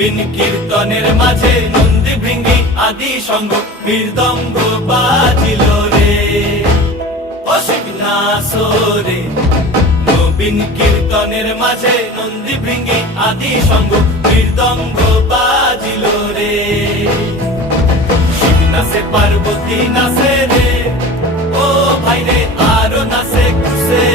নবীন কীর্তনের মাঝে নন্দী ভৃঙ্গি আদি সঙ্গ মৃদঙ্গ বাজিল রে, অসিক নাসরে। নবীন কীর্তনের মাঝে নন্দী ভৃঙ্গি আদি সঙ্গ মৃদঙ্গ বাজিল রে। শিব নাচে পার্বতী নাচে রে, ও ভাই রে আরো নাচে খুশে।